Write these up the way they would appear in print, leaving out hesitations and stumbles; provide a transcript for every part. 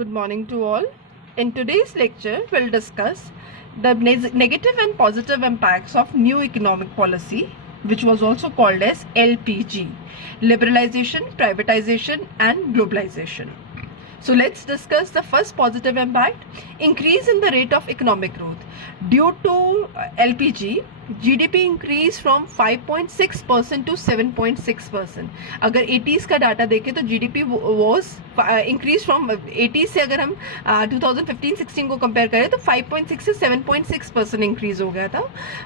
Good morning to all. In today's lecture, we'll discuss the negative and positive impacts of new economic policy, which was also called as LPG, liberalization, privatization and globalization. So let's discuss the first positive impact, increase in the rate of economic growth. Due to LPG, GDP increased from 5.6% to 7.6%. अगर 80s का data देखें तो GDP was increased from 80s से अगर हम 2015-16 को compare करें तो 5.6 से 7.6% इंक्रीज हो गया था.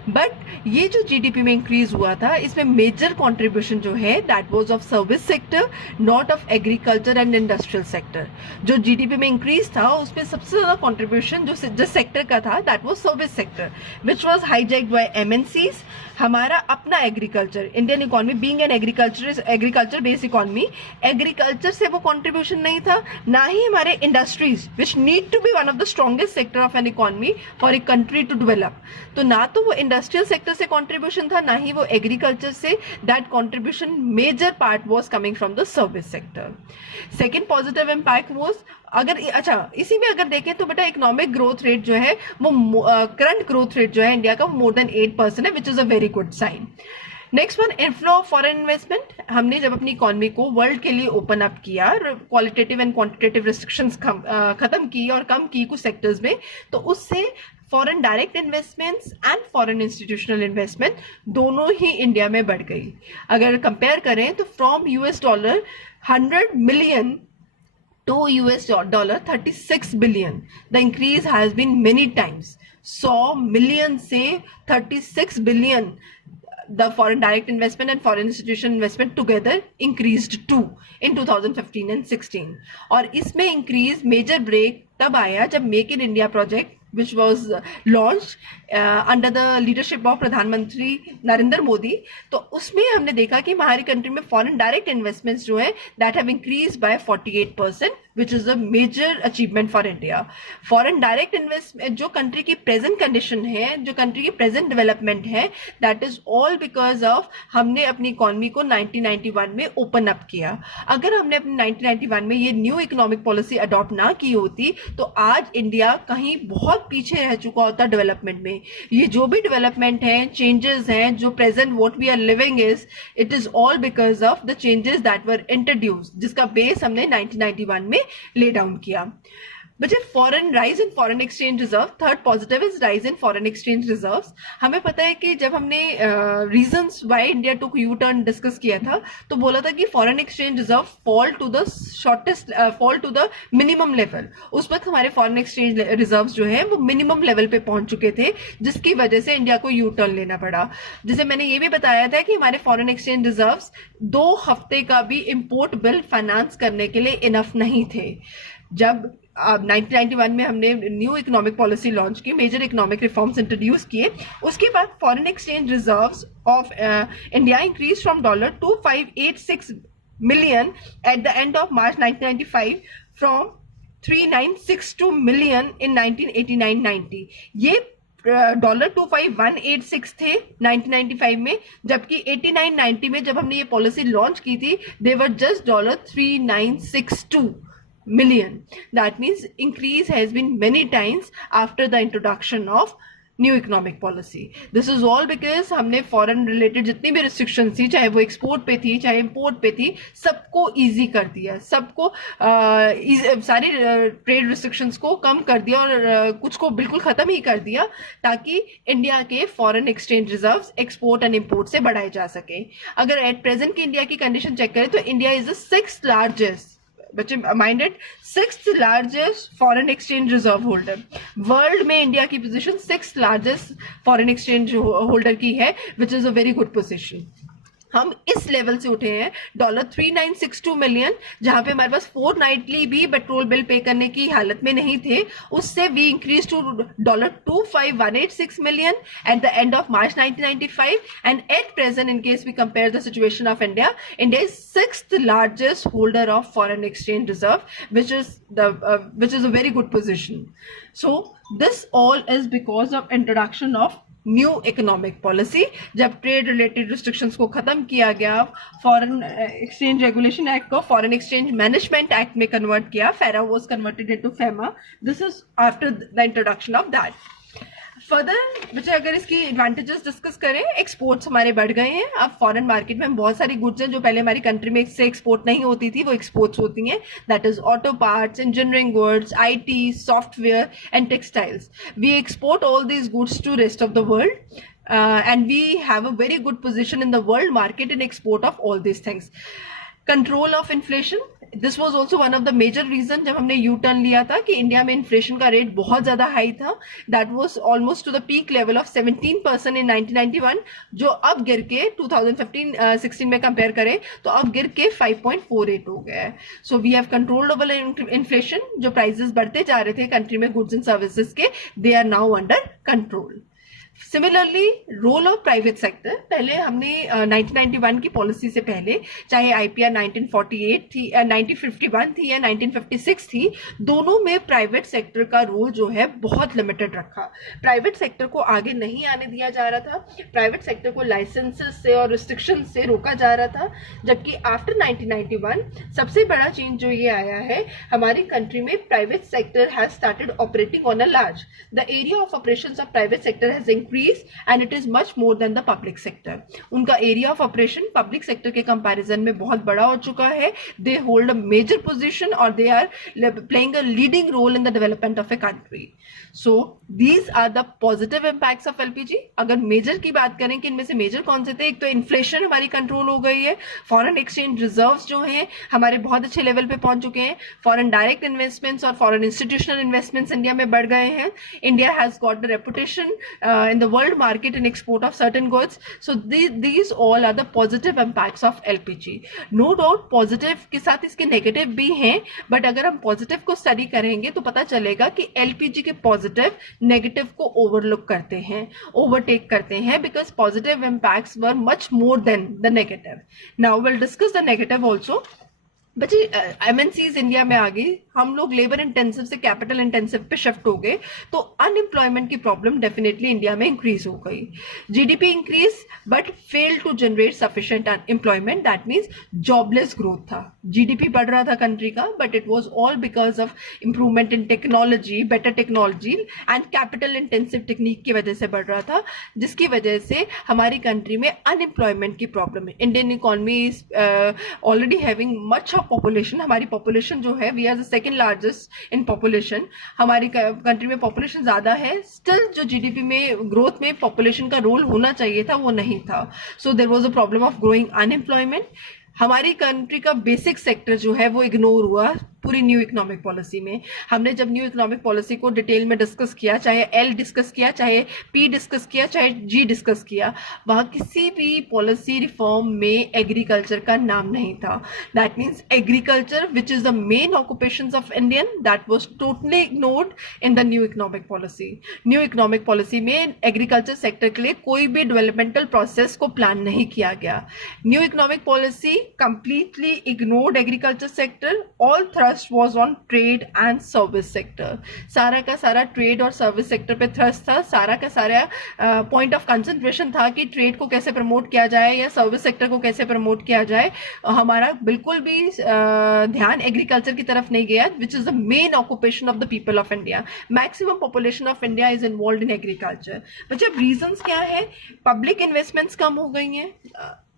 बट ये जो GDP में इंक्रीज हुआ था इसमें मेजर कंट्रीब्यूशन जो है that was of service sector, not of agriculture and industrial sector. जो GDP में इंक्रीज था उसमें सबसे ज्यादा कंट्रीब्यूशन जो सेक्टर का था that was service sector, which was hijacked by MNCs. हमारा अपना agriculture, Indian economy being an agriculture based economy, agriculture से वो कंट्रीब्यूशन नहीं था, ना ही हमारे industries which need to be one of the strongest sector of an economy for a country to develop. तो ना तो वो इंडस्ट्रियल सेक्टर से कंट्रीब्यूशन था, ना ही वो एग्रीकल्चर से. That contribution major part was coming from the service sector. Second positive impact was, अगर इसी में अगर देखें तो बेटा इकोनॉमिक ग्रोथ रेट जो है वो करंट ग्रोथ रेट जो है इंडिया का मोर देन 8% है, which is a very good sign. Next one, inflow of foreign investment. हमने जब अपनी इकोनॉमी को वर्ल्ड के लिए ओपन अप किया, क्वालिटेटिव एंड क्वांटिटेटिव रिस्ट्रिक्शंस खत्म की और कम की कुछ सेक्टर्स में, तो उससे foreign direct investments and foreign institutional investment दोनों ही इंडिया में बढ़ गई. अगर कंपेयर करें तो from $100 million to $36 billion. The increase has been many times. 100 million से 36 billion. The foreign direct investment and foreign institutional investment together increased too in 2015 and 16. और इसमें increase major break तब आया जब make in India project which was launched under the leadership of प्रधानमंत्री नरेंद्र मोदी. तो उसमें हमने देखा कि हमारी कंट्री में फॉरेन डायरेक्ट इन्वेस्टमेंट्स जो है that have increase by 48%, which is a major achievement for India. Foreign direct investment जो कंट्री की प्रेजेंट कंडीशन है, जो कंट्री की प्रेजेंट डेवलपमेंट है, that is all because of हमने अपनी इकोनॉमी को 1991 में ओपन अप किया. अगर हमने अपनी 1991 में ये न्यू इकोनॉमिक पॉलिसी अडॉप्ट ना की होती तो आज इंडिया कहीं बहुत पीछे रह चुका होता डेवलपमेंट में. ये जो भी डेवलपमेंट है, चेंजेस हैं, जो present what we are living is, it is all because of the changes that were introduced, जिसका बेस हमने 1991 में ले डाउन किया. बच्चे, foreign rise in foreign exchange reserve, third positive is rise in foreign exchange reserves. हमें पता है कि जब हमने reasons why India took U turn discuss किया था तो बोला था कि foreign exchange reserve fall to the minimum level. उस वक्त हमारे फॉरेन एक्सचेंज रिजर्व जो है वो मिनिमम लेवल पे पहुंच चुके थे, जिसकी वजह से इंडिया को यू टर्न लेना पड़ा. जैसे मैंने ये भी बताया था कि हमारे फॉरेन एक्सचेंज रिजर्व 2 हफ्ते का भी इंपोर्ट बिल फाइनेंस करने के लिए इनफ नहीं थे. जब 1991 में हमने न्यू इकोनॉमिक पॉलिसी लॉन्च की, मेजर इकोनॉमिक रिफॉर्म्स इंट्रोड्यूस किए, उसके बाद foreign exchange reserves of India increase from $2586 million at the end of March 1995 from $3962 million इन 1989-90. ये $25186 थे 1995 में, जबकि 89-90 में जब हमने ये पॉलिसी लॉन्च की थी दे were just $3962 million. That means increase has been many times after the introduction of new economic policy. This is all because हमने फॉरेन रिलेटेड जितनी भी रिस्ट्रिक्शन थी, चाहे वो एक्सपोर्ट पे थी चाहे इंपोर्ट पे थी, सबको इजी कर दिया, सबको सारी ट्रेड रिस्ट्रिक्शंस को कम कर दिया और कुछ को बिल्कुल खत्म ही कर दिया, ताकि इंडिया के foreign exchange reserves export and import से बढ़ाए जा सके. अगर एट प्रेजेंट की इंडिया की कंडीशन चेक करें तो India is the 6th largest, बच्चे minded, 6th largest foreign exchange reserve holder. World में इंडिया की position 6th largest foreign exchange holder की है, which is a very good position. हम इस लेवल से उठे हैं $3962 million, जहां पे हमारे पास फोर्टनाइटली भी पेट्रोल बिल पे करने की हालत में नहीं थे, उससे we increase to $25186 million at the end of March 1995. And at present, in case we compare the situation of India, India is 6th largest holder of foreign exchange reserve, which is a very good position. So this all is because of introduction of new economic policy, जब trade related restrictions को खत्म किया गया, foreign exchange regulation act को foreign exchange management act में convert किया, फेरा was converted into FEMA. This is after the introduction of that. Further बच्चे अगर इसकी एडवांटेजेस डिस्कस करें, एक्सपोर्ट्स हमारे बढ़ गए हैं. अब फॉरेन मार्केट में बहुत सारी गुड्स हैं जो पहले हमारी कंट्री में से एक्सपोर्ट नहीं होती थी, वो एक्सपोर्ट्स होती हैं. That is auto parts, engineering goods, IT, software and textiles. We export all these goods to rest of the world and we have a very good position in the world market in export of all these things. Control of inflation, this was also one of the major reason जब हमने U turn लिया था कि India में inflation का rate बहुत ज़्यादा high था. That was almost two the peak level of 17% इन 1991, जो अब गिर के 2015-16 में कंपेयर करें तो अब गिर के 5.48 हो गया है. So we have controlled over inflation. जो प्राइसेस बढ़ते जा रहे थे कंट्री में गुड्स एंड सर्विसेज के, they are now under control. Similarly role of private sector, पहले हमने 1991 की पॉलिसी से पहले, चाहे आईपीआर 1948 थी, 1951 थी या 1956 थी, दोनों में प्राइवेट सेक्टर का रोल जो है बहुत लिमिटेड रखा. प्राइवेट सेक्टर को आगे नहीं आने दिया जा रहा था, प्राइवेट सेक्टर को लाइसेंसेस से और रिस्ट्रिक्शन से रोका जा रहा था. जबकि आफ्टर 1991 सबसे बड़ा चेंज जो ये आया है, हमारी कंट्री में private sector has started operating on a large. The area of operations of private sector has increase and it is much more than the public sector. उनका area of operation public sector के comparison में बहुत बड़ा हो चुका है. They hold a major position और they are playing a leading role in the development of a country. So these are the positive impacts of LPG. अगर major की बात करें कि इनमें से मेजर कौन से थे, एक तो इन्फ्लेशन हमारी कंट्रोल हो गई है, फॉरेन एक्सचेंज रिजर्व्स जो हैं हमारे बहुत अच्छे लेवल पे पहुंच चुके हैं, फॉरेन डायरेक्ट इन्वेस्टमेंट्स और फॉरेन इंस्टीट्यूशनल इन्वेस्टमेंट्स इंडिया में बढ़ गए हैं. India has got the reputation in the world market and export of certain goods. So these all are the positive impacts of LPG. No doubt positive के साथ इसके negative भी हैं, but अगर हम positive को study करेंगे तो पता चलेगा कि LPG के positive negative को overlook करते हैं, overtake करते हैं, because positive impacts were much more than the negative. Now we'll discuss the negative also. बच्चे एमएनसीज इंडिया में आ गई, हम लोग लेबर इंटेंसिव से कैपिटल इंटेंसिव पे शिफ्ट हो गए, तो अनएम्प्लॉयमेंट की प्रॉब्लम डेफिनेटली इंडिया में इंक्रीज हो गई. GDP increase but fail to generate sufficient employment. That means jobless growth था. जीडीपी बढ़ रहा था कंट्री का, but it was all because of improvement in technology, better technology and capital intensive technique की वजह से बढ़ रहा था, जिसकी वजह से हमारी कंट्री में अनएम्प्लॉयमेंट की प्रॉब्लम है. Indian economy is already having much population. हमारी पॉपुलेशन जो है, we are the second largest in population. हमारी कंट्री में पॉपुलेशन ज्यादा है, स्टिल जो जीडीपी में ग्रोथ में पॉपुलेशन का रोल होना चाहिए था वो नहीं था. So there was a problem of growing unemployment. हमारी कंट्री का बेसिक सेक्टर जो है वो इग्नोर हुआ पूरी न्यू इकोनॉमिक पॉलिसी में. हमने जब न्यू इकोनॉमिक पॉलिसी को डिटेल में डिस्कस किया, चाहे एल डिस्कस किया, चाहे पी डिस्कस किया, चाहे जी डिस्कस किया, वहाँ किसी भी पॉलिसी रिफॉर्म में एग्रीकल्चर का नाम नहीं था. That means agriculture which is the main occupation of Indian, that was totally ignored in the new economic policy. New economic policy में एग्रीकल्चर सेक्टर के लिए कोई भी डेवलपमेंटल प्रोसेस को प्लान नहीं किया गया. New economic policy completely ignored agriculture sector. All thrust was on trade and service sector. सारा का सारा ट्रेड और सर्विस सेक्टर पे थ्रस्ट था. सारा का सारा पॉइंट ऑफ कंसंट्रेशन था कि ट्रेड को कैसे प्रमोट किया जाए या सर्विस सेक्टर को कैसे प्रमोट किया जाए. हमारा बिल्कुल भी ध्यान एग्रीकल्चर की तरफ नहीं गया, which is the main occupation of the people of India. Maximum population of India is involve in agriculture. बच्चे अब रीजंस क्या है? पब्लिक इन्वेस्टमेंट्स कम हो गई हैं,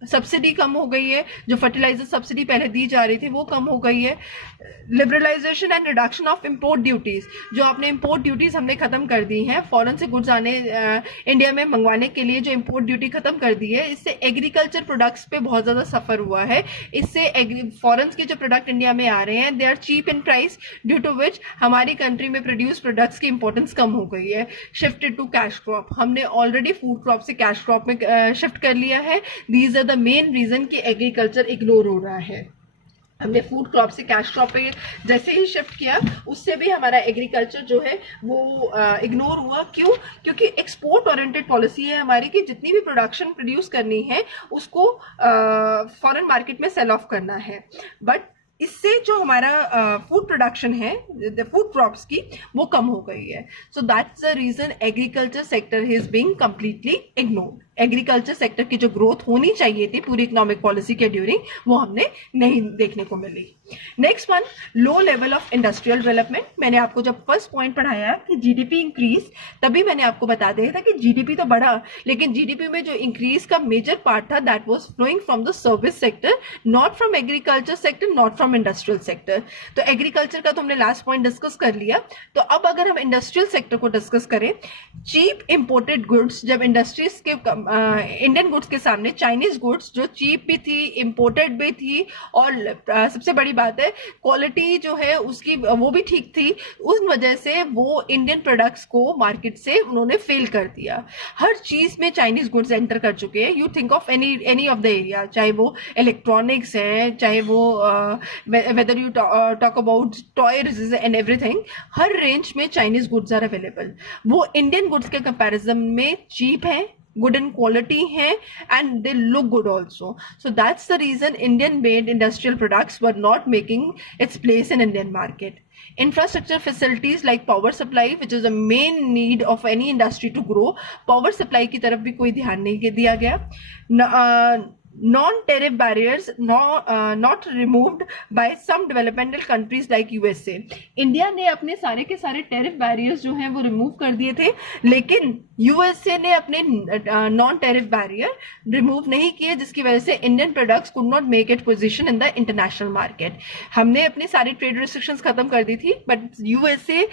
सब्सिडी कम हो गई है, जो फर्टिलाइजर सब्सिडी पहले दी जा रही थी वो कम हो गई है. Liberalisation and reduction of import duties, जो आपने इंपोर्ट ड्यूटीज हमने खत्म कर दी हैं. फॉरेन से गुड्स आने इंडिया में मंगवाने के लिए जो इंपोर्ट ड्यूटी खत्म कर दी है, इससे एग्रीकल्चर प्रोडक्ट्स पे बहुत ज़्यादा सफ़र हुआ है. इससे फॉरेन के जो प्रोडक्ट इंडिया में आ रहे हैं, they are cheap in price, due to which हमारी कंट्री में प्रोड्यूस प्रोडक्ट्स की इंपॉर्टेंस कम हो गई है. शिफ्टेड टू कैश क्रॉप, हमने ऑलरेडी फूड क्रॉप से कैश क्रॉप में शिफ्ट कर लिया है. These are the main reason कि एग्रीकल्चर इग्नोर हो रहा है. हमने फूड क्रॉप से कैश क्रॉप पे जैसे ही शिफ्ट किया, उससे भी हमारा एग्रीकल्चर जो है वो इग्नोर हुआ. क्यों? क्योंकि एक्सपोर्ट ओरिएंटेड पॉलिसी है हमारी कि जितनी भी प्रोडक्शन प्रोड्यूस करनी है उसको फॉरेन मार्केट में सेल ऑफ करना है. बट इससे जो हमारा फूड प्रोडक्शन है, फूड क्रॉप्स की, वो कम हो गई है. So that's the reason agriculture sector is being completely ignored. Agriculture sector की जो ग्रोथ होनी चाहिए थी पूरी इकोनॉमिक पॉलिसी के ड्यूरिंग, वो हमने नहीं देखने को मिली. Next one, low level of industrial development. मैंने आपको जब फर्स्ट पॉइंट पढ़ाया कि जीडीपी इंक्रीज, तभी मैंने आपको बता दिया था कि जीडीपी तो बढ़ा, लेकिन जीडीपी में जो इंक्रीज का मेजर पार्ट था that was flowing from the service sector, not from agriculture sector, not from industrial sector. तो एग्रीकल्चर का तो हमने लास्ट पॉइंट डिस्कस कर लिया. तो अब अगर हम इंडस्ट्रियल सेक्टर को डिस्कस करें, चीप इंपोर्टेड गुड्स, जब इंडस्ट्रीज के इंडियन गुड्स के सामने चाइनीज गुड्स जो चीप भी थी, इंपोर्टेड भी थी, और सबसे बड़ी बात है क्वालिटी जो है उसकी वो भी ठीक थी, उस वजह से वो इंडियन प्रोडक्ट्स को मार्केट से उन्होंने फेल कर दिया. हर चीज में चाइनीज गुड्स एंटर कर चुके हैं. You think of any of the area, चाहे वो इलेक्ट्रॉनिक्स है, चाहे वो whether you talk about toys and everything, her range में चाइनीज गुड्स आर अवेलेबल. वो इंडियन गुड्स के कंपैरिजन में चीप है, good in quality hai, and they look good also. So that's the reason Indian made industrial products were not making its place in Indian market. Infrastructure facilities like power supply, which is a main need of any industry to grow, power supply की तरफ भी कोई ध्यान नहीं दिया गया. Non-tariff barriers not removed by some developmental countries like USA. India ने अपने सारे के सारे टेरिफ बैरियर्स जो हैं वो रिमूव कर दिए थे, लेकिन यूएसए ने अपने नॉन टेरिफ बैरियर रिमूव नहीं किए, जिसकी वजह से Indian products could not make it position in the international market. हमने अपनी सारी ट्रेड रिस्ट्रिक्शंस खत्म कर दी थी, बट यूएसए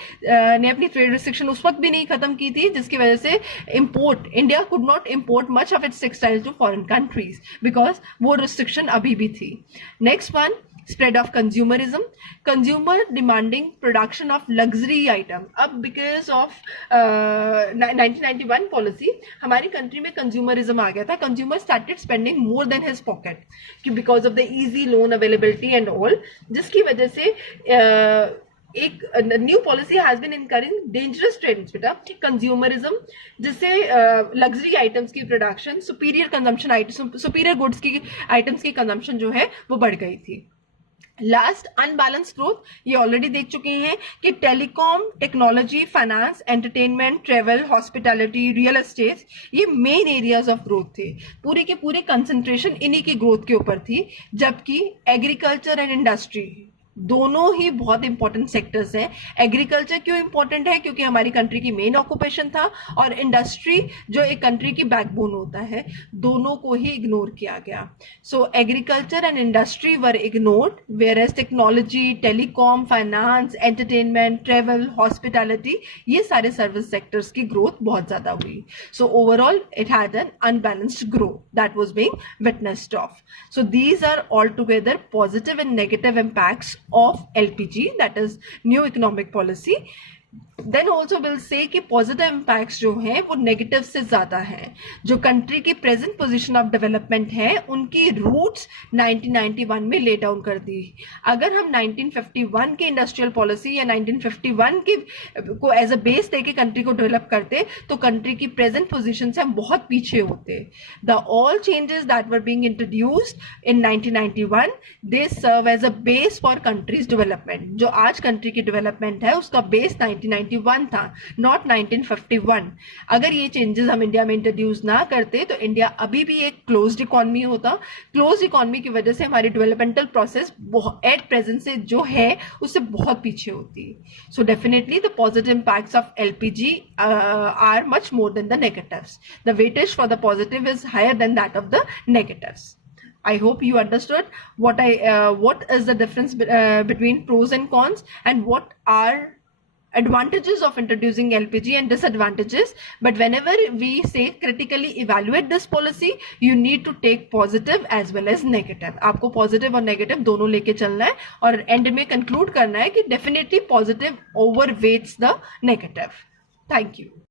ने अपनी ट्रेड रिस्ट्रिक्शन उस वक्त भी नहीं खत्म की थी, जिसकी वजह से India could not import much of its textiles to foreign countries, because वो रिस्ट्रिक्शन अभी भी थी. Next one, spread of consumerism, consumer demanding production of luxury item. अब because of 1991 policy हमारी कंट्री में consumerism आ गया था. consumer started spending more than his pocket because of the easy loan availability and all, जिसकी वजह से एक new policy has been incurring dangerous trends बेटा, कंज्यूमरिज्म, जिससे लग्जरी आइटम्स की production, superior consumption items, superior goods की items की consumption जो है वो बढ़ गई थी. Last, unbalance growth. ये ऑलरेडी देख चुके हैं कि telecom, technology, finance, entertainment, travel, hospitality, real estate, ये मेन एरियाज ऑफ ग्रोथ थे. पूरे के पूरे कंसंट्रेशन इन्हीं की ग्रोथ के ऊपर थी, जबकि एग्रीकल्चर एंड इंडस्ट्री दोनों ही बहुत इंपॉर्टेंट सेक्टर्स हैं. एग्रीकल्चर क्यों इंपॉर्टेंट है? क्योंकि हमारी कंट्री की मेन ऑक्यूपेशन था, और इंडस्ट्री जो एक कंट्री की बैकबोन होता है, दोनों को ही इग्नोर किया गया. So agriculture and industry were ignored, whereas technology, telecom, finance, entertainment, travel, hospitality, ये सारे सर्विस सेक्टर्स की ग्रोथ बहुत ज्यादा हुई. So overall it had an unbalanced growth that was being witnessed off. So these are all together positive and negative impacts of LPG, that is new economic policy. Then also will say कि positive impacts जो हैं वो negative से ज्यादा हैं. जो country की present position of development है उनकी रूट्स 1991 में ले डाउन कर दी. अगर हम 1951 की इंडस्ट्रियल पॉलिसी या 1951 की को एज अ बेस लेके कंट्री को डेवलप करते तो कंट्री की प्रेजेंट पोजीशन से हम बहुत पीछे होते. The all changes that were being introduced in 1991 they serve as a base for country's development. जो आज कंट्री की डेवलपमेंट है उसका बेस 1991 था, नॉट 1951. अगर ये चेंजेस हम इंडिया में इंट्रोड्यूस ना करते तो इंडिया अभी भी एक क्लोज्ड इकोनॉमी होता. क्लोज्ड इकोनॉमी की वजह से हमारी डेवलपमेंटल प्रोसेस एट प्रेजेंट से जो है उससे बहुत पीछे होती. So definitely the positive impacts of LPG are much more than the negatives. The weightage for the positive is higher than that of the negatives. I hope you understood what is the difference between pros and cons, and what are advantages of introducing LPG and disadvantages. But whenever we say critically evaluate this policy, you need to take positive as well as negative. आपको positive और negative दोनों लेके चलना है और end में conclude करना है कि definitely positive overweights the negative. Thank you.